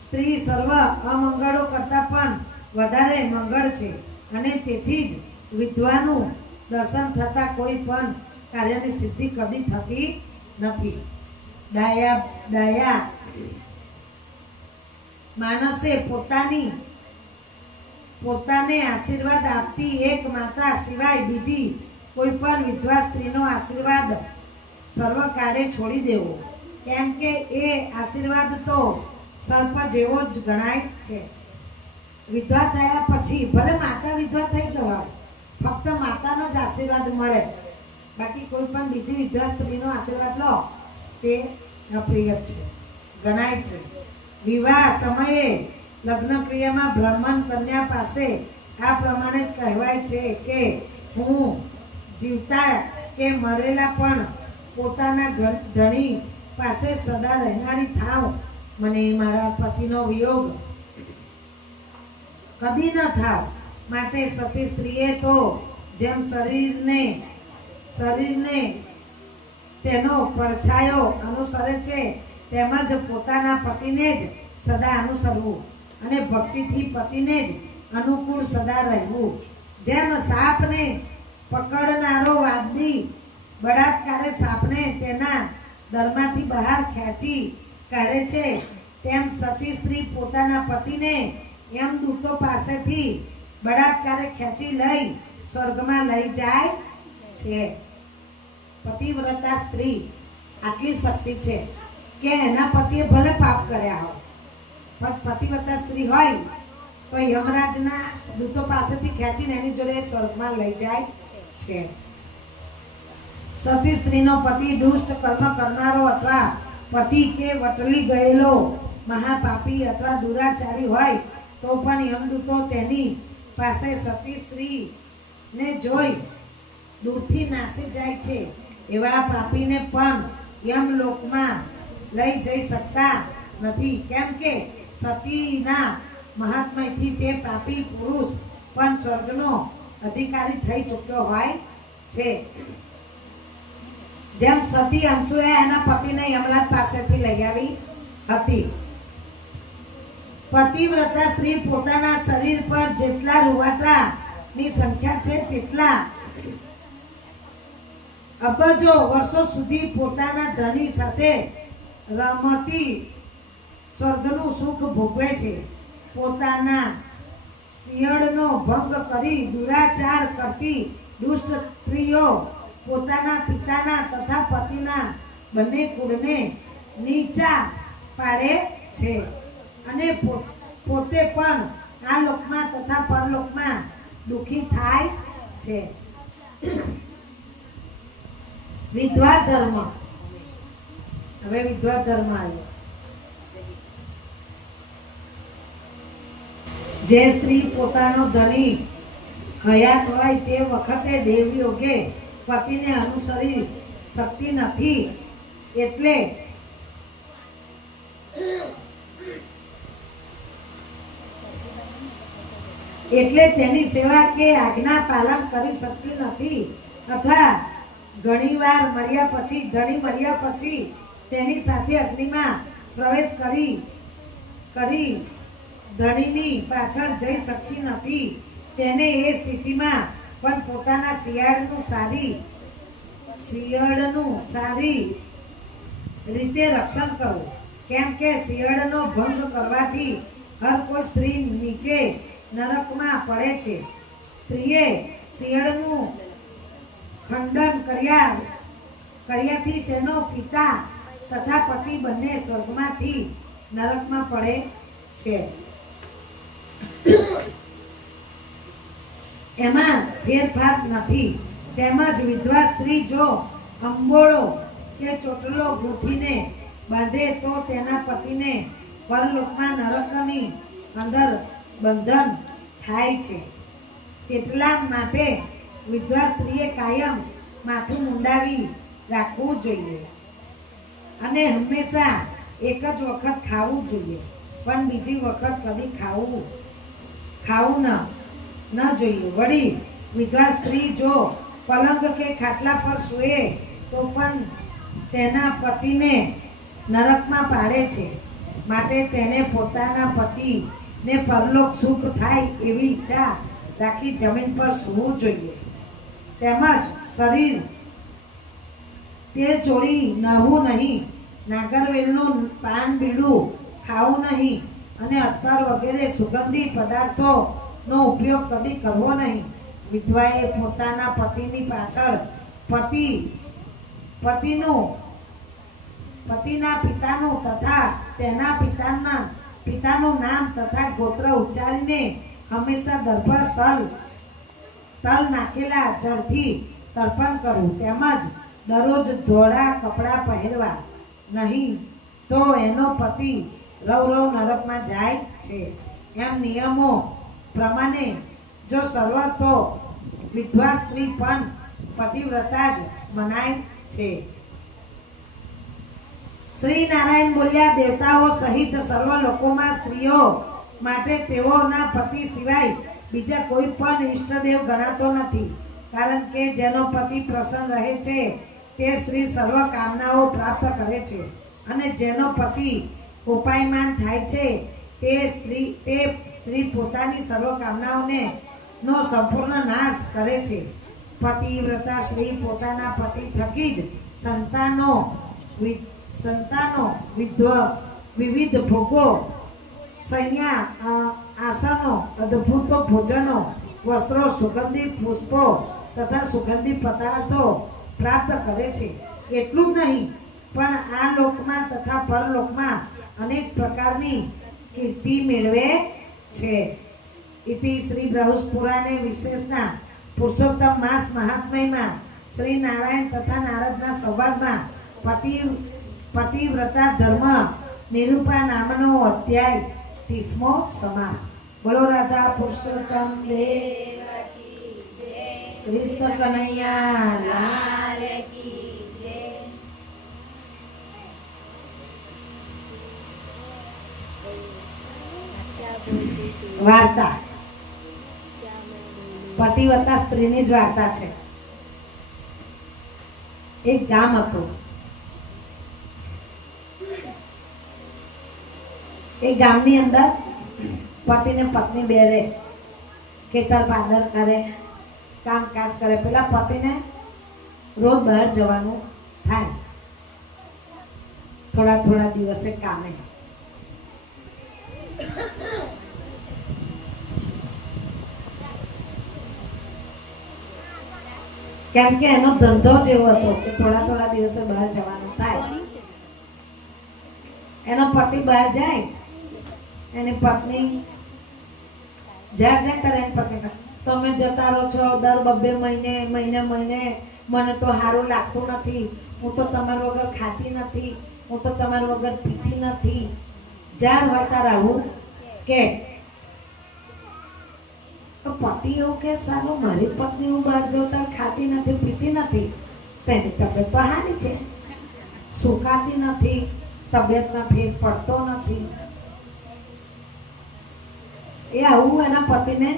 સ્ત્રી સર્વ અમંગળો કરતા પણ વધારે મંગળ છે, અને તેથી જ વિધવાનું દર્શન થતા કોઈ પણ કાર્યની સિદ્ધિ કદી થતી નથી. ડાયા માણસે પોતાને આશીર્વાદ આપતી એક માતા સિવાય બીજી કોઈ પણ વિધવા સ્ત્રીનો આશીર્વાદ સર્વકાળે છોડી દેવો, કેમ કે એ આશીર્વાદ તો સર્પ જેવો જ ગણાય છે. વિધવા થયા પછી ભલે માતા વિધવા થઈ ગયો, ફક્ત માતાનો જ આશીર્વાદ મળે, બાકી કોઈ પણ બીજી વિધવા સ્ત્રીનો આશીર્વાદ લો તે અપ્રિય છે ગણાય છે. વિવાહ સમયે લગ્ન ક્રિયામાં બ્રાહ્મણ કન્યા પાસે આ પ્રમાણે જ કહેવાય છે કે હું જીવતા કે મરેલા પણ પોતાના ધણી પાસે સદા રહેનારી થાવ, મને મારા પતિનો વિયોગ કદી ન થાવ. માટે સતી સ્ત્રીએ તો જેમ શરીરને તેનો પડછાયો અનુસરે છે, તેમજ પોતાના પતિને જ સદા અનુસરવું અને ભક્તિથી પતિને જ અનુકૂળ સદા રહેવું. જેમ સાપને પકડનારો વાદી બળાત્કારે સાપને તેના દરમાંથી બહાર ખેંચી કાઢે છે, તેમ સતી સ્ત્રી પોતાના પતિને યમદૂતો પાસેથી બળાત્કારે ખેંચી લઈ સ્વર્ગમાં લઈ જાય છે. પતિવ્રતા સ્ત્રી આટલી શક્તિ છે કે એના પતિએ ભલે પાપ કર્યા હોય, પણ પતિવ્રતા સ્ત્રી હોય તો યમરાજના દૂતો પાસેથી ખેંચીને એની જોડે સ્વર્ગમાં લઈ જાય છે. સતી સ્ત્રીનો પતિ દુષ્ટ કર્મ કરનારો અથવા પતિ કે વટલી ગયેલો મહાપાપી અથવા દુરાચારી હોય તો પણ યમદૂતો તેની પાસે સતી સ્ત્રીને જોઈ દૂરથી નાસી જાય છે. એવા પાપીને પણ યમલોકમાં લઈ જઈ શકતા નથી, કેમ કે સતીના મહાત્મ્યથી તે પાપી પુરુષ પણ સ્વર્ગનો અધિકારી થઈ ચૂક્યો હોય છે. જેમ સતી અંશુએ એના પતિને યમરાજ પાસેથી લઈ આવી હતી. પતિવ્રતા સ્ત્રી પોતાના શરીર પર જેટલા રૂવાટાની સંખ્યા છે તેટલા અબજો વર્ષો સુધી પોતાના ધણી સાથે રમતી સ્વર્ગનું સુખ ભોગવે છે. પોતાના શિયળનો ભંગ કરી દુરાચાર કરતી દુષ્ટ સ્ત્રીઓ પોતાના પિતાના તથા પતિના બંને કુળને નીચા પાડે છે, અને પોતે પણ આ લોકમાં તથા પરલોકમાં દુઃખી થાય છે. વિધવા ધર્મ. હવે વિધવા ધર્મ આવ્યો. જે સ્ત્રી પોતાનો ધણી હયાત હોય તે વખતે દેવયોગે પતિને અનુસરી શકતી નથી, એટલે તેની સેવા કે આજ્ઞા પાલન કરી શકતી નથી, અથવા ઘણીવાર ધણી મર્યા પછી તેની સાથે અગ્નિમાં પ્રવેશ કરી ધણીની પાછળ જઈ શકતી નથી. તેને એ સ્થિતિમાં પણ પોતાના શિયાળનું સારી રીતે રક્ષણ કરવું, કેમ કે શિયાળનો ભંગ કરવાથી હર કોઈ સ્ત્રી નીચે નરકમાં પડે છે. સ્ત્રીએ શિયાળનું ખંડન કર્યાથી તેનો પિતા તથા પતિ બંને સ્વર્ગમાંથી નરકમાં પડે છે. એમાં ફેરફાર નથી. તેમજ વિધવા સ્ત્રી જો અંબોળો કે ચોટલો ગૂંથીને બાંધે તો તેના પતિને પરલોકમાં નરકની અંદર બંધન થાય છે. એટલા માટે વિધવા સ્ત્રીએ કાયમ માથું મુંડાવી રાખવું જોઈએ અને હંમેશા એક જ વખત ખાવું જોઈએ, પણ બીજી વખત કદી ખાવું ન જોઈએ. વળી વિધવા સ્ત્રી જો પલંગ કે ખાટલા પર સૂએ તો પણ તેના પતિને નરકમાં પાડે છે. માટે તેને પોતાના પતિને પરલોક સુખ થાય એવી ઈચ્છા રાખી જમીન પર સૂવું જોઈએ. તેમજ શરીર તે ચોળી નહાવું નહીં, નાગરવેલનું પાન બીડું ખાવું નહીં અને અત્તર વગેરે સુગંધી પદાર્થોનો ઉપયોગ કદી કરવો નહીં. વિધવાએ પોતાના પતિની પાછળ પતિના પિતાનું તથા તેના પિતાનું નામ તથા ગોત્ર ઉચ્ચારીને હંમેશા દરબાર તલ નાખેલા જળથી તર્પણ કરવું. તેમજ દરરોજ ધોળા કપડાં પહેરવા નહીં, તો એનો પતિ રવ નરકમાં જાય છે. એમ નિયમો પ્રમાણે જો સર્વતો વિધવા સ્ત્રી પણ પતિવ્રતા જ મનાય છે. શ્રી નારાયણ બોલ્યા, દેવતાઓ સહિત સર્વ લોકોમાં સ્ત્રીઓ માટે તેઓના પતિ સિવાય બીજા કોઈ પણ ઈષ્ટદેવ ગણાતો નથી. કારણ કે જેનો પતિ પ્રસન્ન રહે છે તે સ્ત્રી સર્વ કામનાઓ પ્રાપ્ત કરે છે, અને જેનો પતિ ઉપાયમાન થાય છે તે સ્ત્રી પોતાની સર્વ કામનાઓને નો સંપૂર્ણ નાશ કરે છે. પતિવ્રતા સ્ત્રી પોતાના પતિ થકી જ સંતાનો વિવિધ ભોગો, સૈયા, આસનો, અદ્ભુત ભોજનો, વસ્ત્રો, સુગંધી પુષ્પો તથા સુગંધી પદાર્થો પ્રાપ્ત કરે છે. એટલું જ નહીં, પણ આ લોકમાં તથા પરલોકમાં અનેક પ્રકારની કીર્તિ મેળવે છે. ઇતિ શ્રી બૃહસ્પુરાણે વિશેષના પુરુષોત્તમ માસ મહાત્મ્યમાં શ્રી નારાયણ તથા નારદના સંવાદમાં પતિવ્રતા ધર્મ નિરૂપા નામનો અધ્યાય 30મો સમાપ્ત. બોલો રાધા પુરુષોત્તમ દેવ કી જય. કૃષ્ણ કનૈયા લાલ કી જય. વાર્તા પતિવ્રતા સ્ત્રીની જ વાર્તા છે. એક ગામ હતું. એ ગામની અંદર પતિ ને પત્ની બે રહે, ખેતર પાદર કરે, કામકાજ કરે. પેલા પતિને રોજ બહાર જવાનું થાય, થોડા દિવસે કામે. કેમ કે એનો ધંધો જેવો હતો કે થોડા દિવસે બહાર જવાનું થાય. એનો પતિ બહાર જાય, એની પત્ની જ્યારે જાય ત્યારે એની પત્ની, તમે જતા રહો છો દર 2 મહિને મને તો સારું લાગતું નથી, હું તો તમારા વગર ખાતી નથી, હું તો તમારા વગર પીતી નથી. જ્યારે હોય ત્યારે આવું કે તો પતિ એવું કે સારું મારી પત્ની હું બહાર જતા ખાતી નથી પીતી નથી, તેની તબિયત તો સારી છે, સુકાતી નથી, તબિયતમાં ફેર પડતો નથી. એ આવું એના પતિને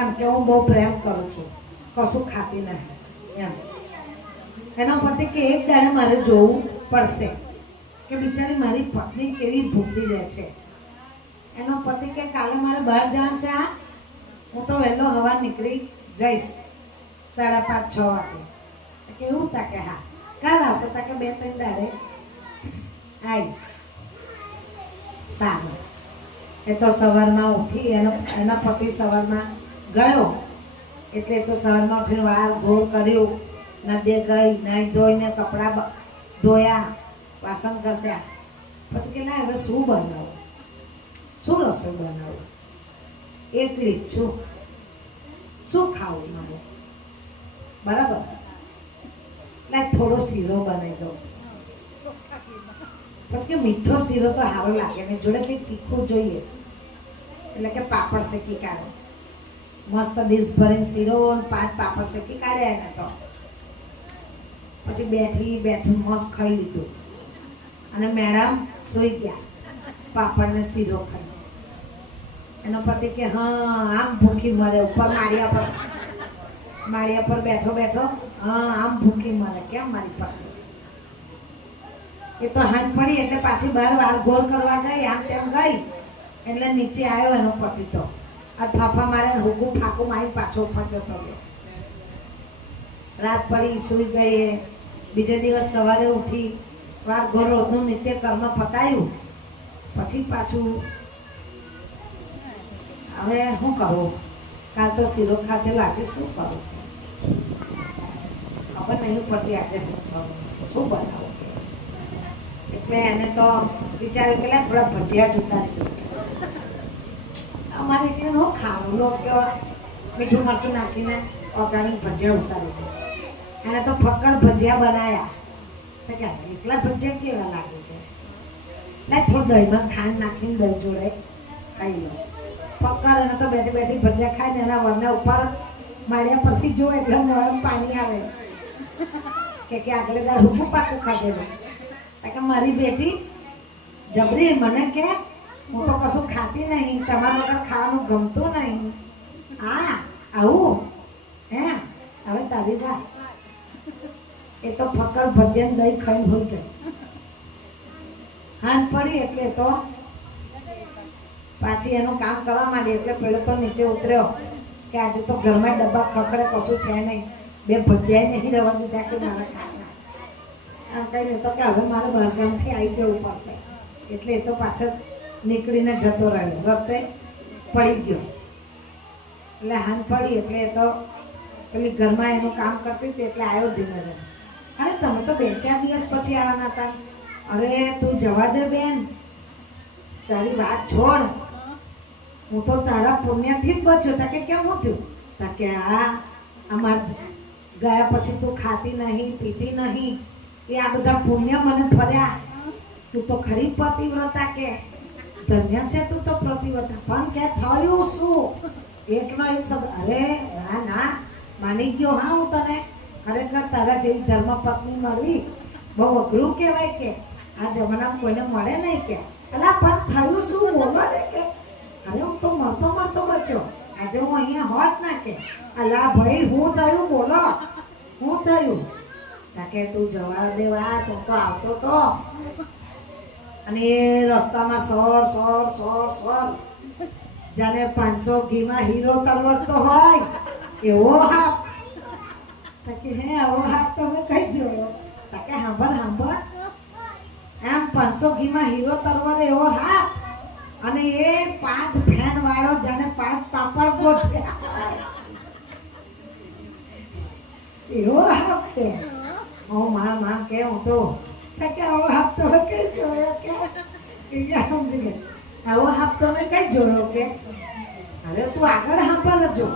એમ કે હું બહુ પ્રેમ કરું છું, કશું ખાતી નથી એમ. એનો પતિ કે એક દાડે મારે જોવું પડશે કે બિચારી મારી પત્ની કેવી ભૂખી રહે છે. એનો પતિ કે કાલે મારે બહાર જવાનું છે, હું તો વહેલો હવા નીકળી જઈશ 5:30-6 વાગે. કેવું તા કે હા કાલ આવશો તા કે 2-3 દાડે આવીશ. સારું. એ તો સવારમાં ઉઠી એના પતિ સવારમાં ગયો એટલે તો સવારમાં ઉઠીને વાર ઘોર કર્યું, નદીએ ગઈ, નાહી ધોઈને કપડાં ધોયા, વાસણ ઘસ્યા, પછી કે ના હવે શું બનાવું, શું રસોઈ બનાવું, એકલી જ છું, શું ખાવું મારે, બરાબર, એટલે થોડો શીરો બનાવી દઉં. પછી કે મીઠો શીરો તો સારો લાગે ને જોડે કંઈક તીખું જોઈએ, એટલે કે પાપડ શેકી કાઢો. મસ્ત ડીશ ભરીને શીરો 5 પાપડ શેકી કાઢ્યા એને તો. પછી બેઠું મસ્ત ખાઈ લીધું અને મેડમ સૂઈ ગયા પાપડ ને શીરો ખાઈ. એનો પતિ કે હા આમ ભૂખી મરે, ઉપર માળિયા પર બેઠો હા આમ ભૂખી મરે. કેમ મારી પત્ની? એ તો હાથ પડી એટલે પાછી બહાર વાર ગોળ કરવા ગઈ, આમ તેમ ગઈ એટલે નીચે આવ્યો એનો પતિ તો આ થાપા મારે હુકું ફાકું મારી પાછો ઉપર જતો રહ્યો. રાત પડી સૂઈ ગઈ. બીજે દિવસ સવારે ઉઠી વાર ગોળ રોજનું નિત્ય કર્મ પતાયું. પછી પાછું હવે શું કરું, કાલ તો શીરો ખાધેલો, આજે શું કરું ખબર નહીં પડતી, આજે શું બનાવું. એટલે એને તો વિચાર્યું કે થોડા ભજીયા જ ઉતારી દઉં. અમારે એટલે હું ખાવું લો કે મીઠું મરચું નાખીને ઓગાળી ભજીયા ઉતારી દઉં. એને તો ફક્કર ભજીયા બનાવ્યા. તો કે એકલા ભજીયા કેવા લાગે છે, એટલે થોડું દહીંમાં ખાંડ નાખીને દહીં જોડે ખાઈ લો. ફક્કર એને તો બેઠી ભજીયા ખાઈને એના વરના ઉપર માળિયા પરથી જો એટલે મોઢામાં પાણી આવે કે આગલે દાળ હુકું પાકું ખાધેલું. કે મારી બેટી જબરી મને કે હું તો કશું ખાતી નહીં, તમારા વગર ખાવાનું ગમતું નહીં. હા આવું હે હવે તારી વાત. એ તો ફક્કર ભજીયા દહીં ખાઈને હોઈ ગઈ. હાથ પડી એટલે તો પાછી એનું કામ કરવા માંડી. એટલે પેલો તો નીચે ઉતર્યો કે આજે તો ઘરમાં ડબ્બા ખખડે, કશું છે નહીં, 2 ભજીયા નહીં રહેવા દીધા કે મારા ખાવા. આમ કહીને તો કે હવે મારે બહારગામથી આવી જવું પડશે. એટલે એ તો પાછળ નીકળીને જતો રહ્યો, રસ્તે પડી ગયો. એટલે હાથ પડી એટલે એ તો પેલી ઘરમાં એનું કામ કરતી હતી એટલે આવ્યો ધીમે ધીમે. અરે તમે તો 2-4 દિવસ પછી આવવાના હતા. અરે તું જવા દે બેન, તારી વાત છોડ, હું તો તારા પુણ્યથી જ બચ્યો. તા કે કેમ હું થયું? તા કે અમાર ગયા પછી તું ખાતી નહીં, પીતી નહીં, એ આ બધા પુણ્ય મને ફર્યા. તું તો ખરી પતિવ્રતા, કે ધન્ય છે તું તો પતિવ્રતા. પણ કે થયું શું? એકનો એક શબ્દ. અરે ના માની ગયો હા હું તને. ખરેખર તારા જેવી ધર્મ પત્ની મળવી બહુ અઘરું કહેવાય. કે આ જમાનામાં કોઈને મળે નહીં. કે અલા પણ થયું શું બોલો ને. કે અરે હું તો મળતો બચ્યો, આજે હું અહીંયા હોત ના. કે અલા ભાઈ હું થયું બોલો, હું થયું? કે તું જવા દેવા, તું તો આવતો તો અને એ રસ્તામાં સર જાને 500 ઘીમાં હીરો તરવડતો હોય એવો હાપ. કે હે આવો હાપ તમે કઈ જોયો? કે સાંભળ એમ 500 ઘીમાં હીરો તરવડે એવો હાપ, અને એ 5 ફેન વાળો જાને 5 પાપડ ગોઠવ્યા એવો હાપ. કે માં કે હું તો કે આવો હાપ તો કઈ જોયો? કે સમજી ગયા, આવો હાપ તો મેં કઈ જોયો? કે હવે તું આગળ સાંભળજો.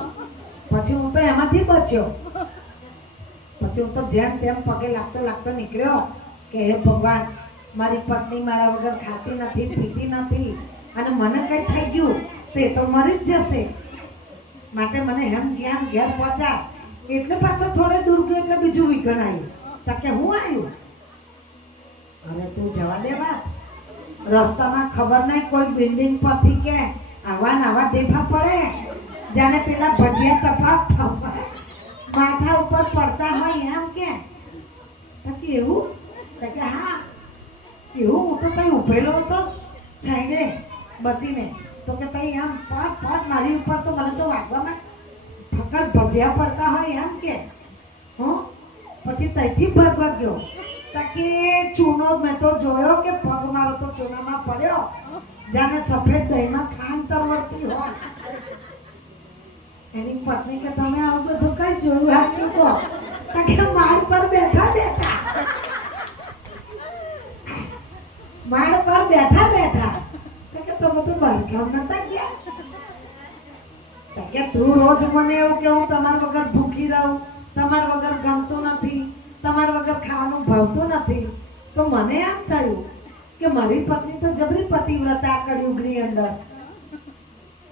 પછી હું તો એમાંથી બચ્યો. પછી હું તો જેમ તેમ પગે લાગતો નીકળ્યો કે હે ભગવાન, મારી પત્ની મારા વગર ખાતી નથી, પીતી નથી, અને મને કઈ થઈ ગયું તો એ તો મરી જ જશે. માટે મને ઘેર પહોંચા. એટલે પાછો થોડે દૂર ગયો એટલે બીજું વિઘન આવ્યું. તો કે હું આવ્યું? અરે તું જવા દે વાત. રસ્તામાં ખબર નહીં કોઈ બિલ્ડિંગ પરથી કે આવા ઢેફા પડે, જાને પેલા ભજીયા ટપાક માથા ઉપર પડતા હોય એમ. કે એવું? કે હા એવું. હું તો તઈ ઉભેલો હતો છાંયડે બચીને. તો કે તઈ આમ પટ મારી ઉપર તો મને તો વાગવામાં ફકર ભજીયા પડતા હોય એમ. કે પછી તઈથી ભાગવા ગયો. કે ચૂનો મેં તો જોયો કે પગ મારો તો ચૂનામાં પડ્યો, જાને સફેદ દહીંમાં ખાંડ તરવડતી હોય. એની પત્ની કે તમે આવું બધું કઈ જોયું? હાથ ચૂકો. કે માળ પર બેઠા માળ પર બેઠા બેઠા કે તો બધું બહાર કામ નતા ગયા કે તું રોજ મને એવું કે હું તમારા વગર ભૂખી રહું, તમારા વગર ગમતું નથી, તમારા વગર ખાવાનું ભાવતું નથી. તો મને એમ થયું કે મારી પત્ની તો જબરી પતિવ્રતા આ કળિયુગની અંદર.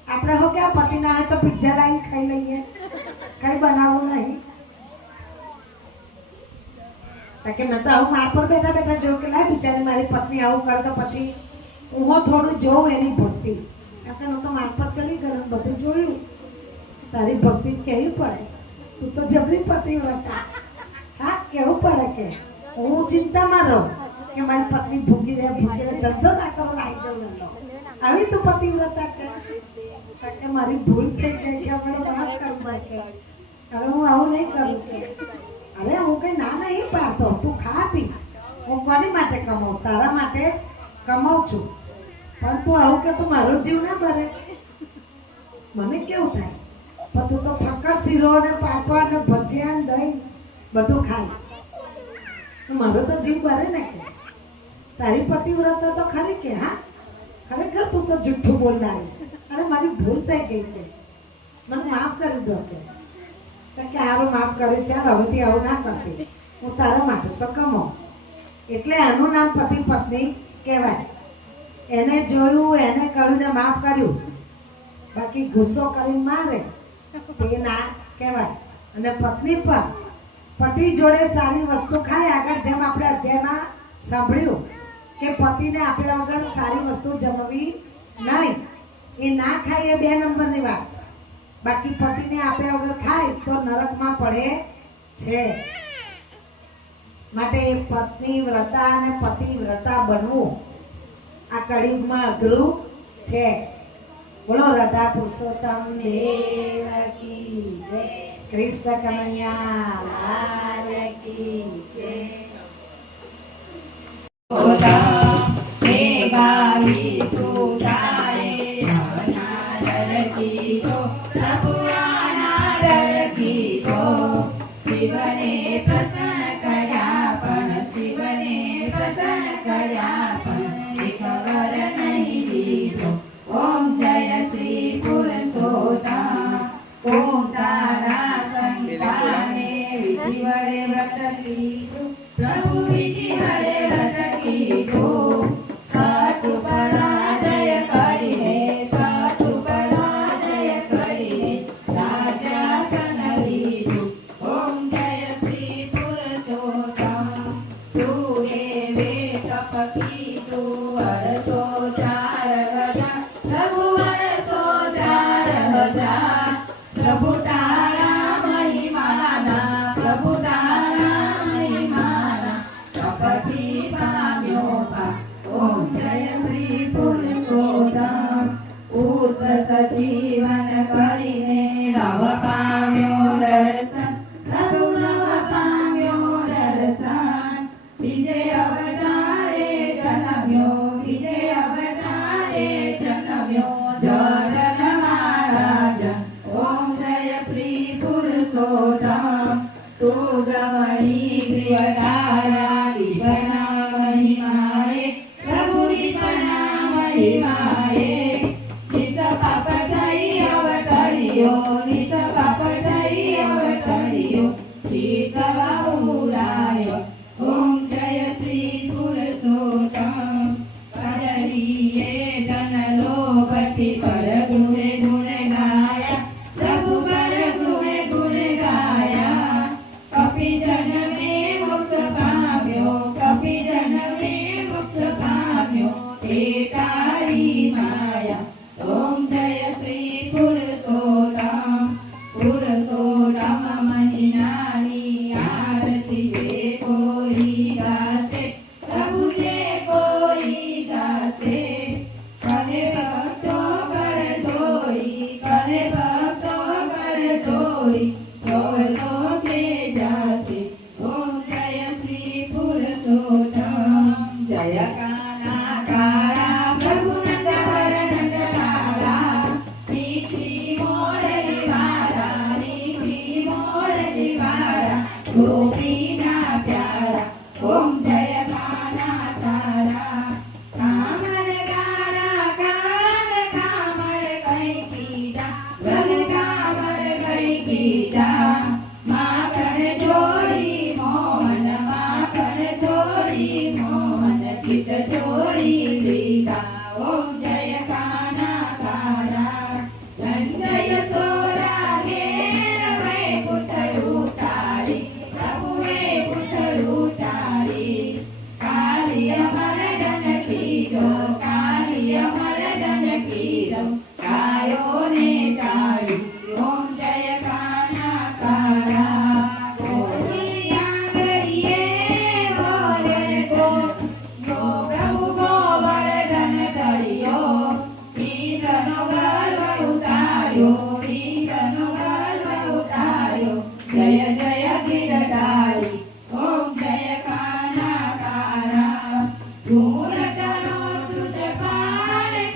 આપણે હો કે આ પતિ ના હોય તો પિઝા લાઈન ખાઈ લઈએ, કઈ બનાવવું નહીં. કે મેં તો આવું માર પર બેઠા બેઠા જોયું કે લાય બિચારી મારી પત્ની આવું કરે તો પછી હું થોડું જોઉં એની ભક્તિ. આપણે હું તો માર પર ચડી ગયો બધું જોયું. તારી ભક્તિ કેવી પડે, તું તો જબરી પતિવ્રતા. હા કેવું પડે કે હું ચિંતામાં રહું કે મારી પત્ની ભૂખી રહે ધંધો ના કરો નાઈ જવું નતો. આવી તું પતિવ્રતા કે મારી ભૂલ થઈ ગઈ કે મને વાત કરું કે હવે હું આવું નહીં કરું કે અરે હું કઈ ના નહીં પાડતો, તું ખા પી. હું કોની માટે કમાઉં? તારા માટે જ કમાઉં છું. પણ તું આવું કે તું મારો જીવ ના ભરે. મને કેવું થાય પણ તું તો ફક્કર શીરો ને પાપડ ને ભજીયા ને દહીં બધું ખાય, મારો તો જીવ ભરે ને કે. તારી પતિવ્રતા તો ખરી કે હા ખરેખર તું તો જુઠ્ઠું બોલનારી. અરે મારી ભૂલ થઈ ગઈ કે મને માફ કરી દો કે સારું માફ કર્યું, ચાલ હવેથી આવું ના કરતી, હું તારા માટે તો કમાઉં. એટલે આનું નામ પતિ પત્ની કહેવાય. એને જોયું, એને કહ્યું ને માફ કર્યું, બાકી ગુસ્સો કરીને મારે તે ના કહેવાય. અને પત્ની પર પતિ જોડે સારી વસ્તુ ખાય. આગળ જેમ આપણે અધ્યાયમાં સાંભળ્યું કે પતિને આપ્યા વગર સારી વસ્તુ જમવી નહીં, એ ના ખાય એ 2 નંબરની વાત. બાકી પતિને આપ્યા વગર ખાય તો નરકમાં પડે છે. માટે પત્ની વ્રતા અને પતિ વ્રતા બનવું આ કળિયુગમાં અઘરું છે. બોલો રાધા પુરુષોત્તમ દેવ કી જય, કૃષ્ણ કનૈયા લાલ કી જય. શિવને પ્રસન્ન કર્યા પણ શિવને પ્રસન્ન કર્યા પણ એક વર નહીં દીધો. ઓમ જય શ્રી પુરુષોત્તમ. ઓમ તારા સંતાને વિધિ વડે વ્રત કીધું, પ્રભુ વિધિ વડે વ્રત કીધું. સતુ પરાજય કરીને, સતુ પરાજય કરીને રાજાસન લીધું. ઓમ જય શ્રી પુરુષોત્તમ. સુદેવે તપ કીધું વર્ષો 4000, પ્રભુ વર્ષો 4000. પ્રભુ તારા મહિમાના, પ્રભુ તારા મહિમાના તપથી પામ્યો પા. ઓમ જય શ્રી પુરુષોત્તમ. પુત્ર સજીવન કરીને નવ પામ્યો દર્શન, પ્રભુ નવ પામ્યો દર્શન. વિજય અવતારે જન્મ્યો, વિજય અવતારે જન્મ્યો જગન મહારાજ. ઓમ જય શ્રી પુરુષોત્તમ. સુગમણી ગ્રીવધારા દીપના મહિમાએ, પ્રભુ દીપના મહિમાએ. નિસપાપ થઈ અવતર્યો, નિસપાપ થઈ અવતર્યો શીતળા ઉરાયો. ઓમ જય શ્રી પુરુષોત્તમ. કડલીએ ધન લોભથી પરગૃહે ગુણ ગાયા, પ્રભુ પરગૃહે ગુણ ગાયા. કપી જન્મે મોક્ષ પામ્યો, કપી જન્મે મોક્ષ પામ્યો એ તારી માયા.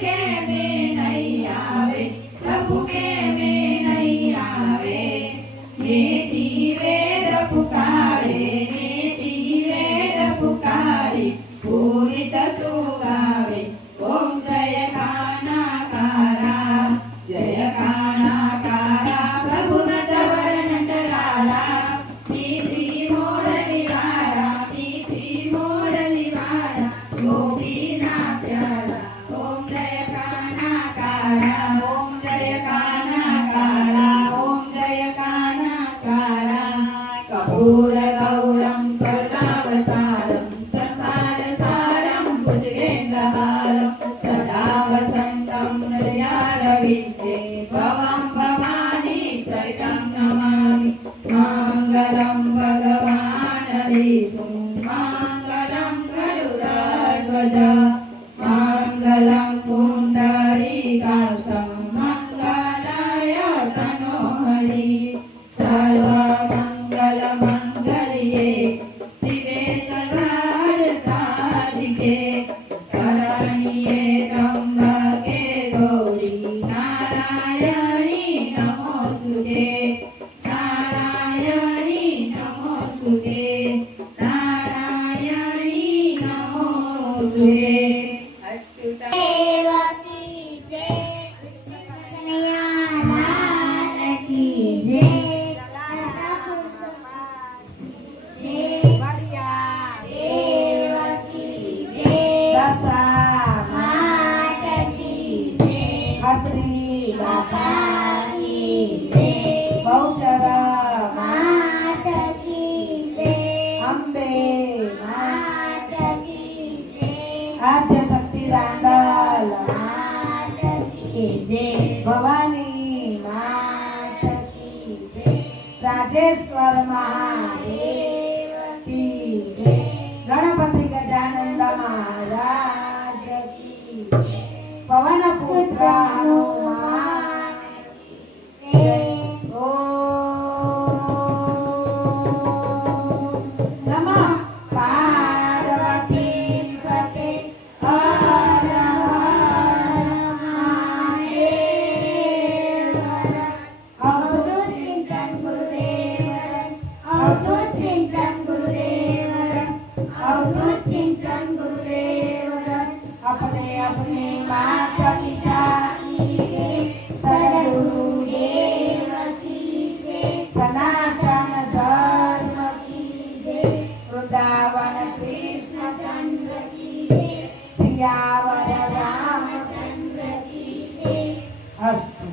કે મેં નહીં આવે, પ્રભુ કે મેં નહીં આવે. નેતી વેદ પુકારે, નેતી વેદ પુકારે, પૂરિત સુગાવે. ઓમ જય કાનાકારા, જય કાનાકારા, પ્રભુ નટવર નટલાલા. મીઠી મોરલીવાળા, મીઠી મોરલીવાળા, ગોપીના પ્યારા. ઓમ જય કાનાકારા, ઓમ જય કાનાકારા, ઓમ જય કાનાકારા. કપૂર ગૌરમ કરુણાવતારમ, સંસાર સારમ ભુજગેન્દ્રહારમ, સદા વસંતમ હૃદયારવિંદે, ભવં ભવાની સહિतं નમામિ. મંગલં ભગવાન વિષ્ણુ, મંગલં ગરુડધ્વજ, મંગલં પુંડરીકાક્ષ, મંગલાય તનોહરી. સર્વમંગલમંગલ્યે શિવે સર્વાર્થસાધિકે, શરણ્યે ત્ર્યંબકે ગૌરી નારાયણી નમોસ્તુતે, નારાયણી નમોસ્તુતે, નારાયણી નમોસ્તુતે. અચ્યુતા દેવકી જય, કૃષ્ણ કનૈયા કી જય, દેવકી જય, દશા માત કી જય, અત્રી બાપા કી જય, બહુચર માત કી જય, અંબે માત કી જય, આદ્ય શક્તિ રાંદલ માત કી જય, ભવાની માત કી જય, રાજેશ્વર મહાદેવ કી જય. ગણપતિ ગજાનંદ મહારાજ કી જય. પવન પુત્ર હનુમાન ઓમ નમઃ પાર્વતી પતે હર હર મહાદેવ. અવધૂત ચિંતન ગુરુદેવ, અવધૂત ચિંતન ગુરુદેવ, અવધૂત ચિંતન ગુરુદેવ. अपने अपने माता पिता કી જય, સદગુરુદેવ કી જય, सनातन धर्म કી જય, वृंदावन कृष्ण ચંદ્ર કી જય, सियावर राम ચંદ્ર કી જય. अस्तु.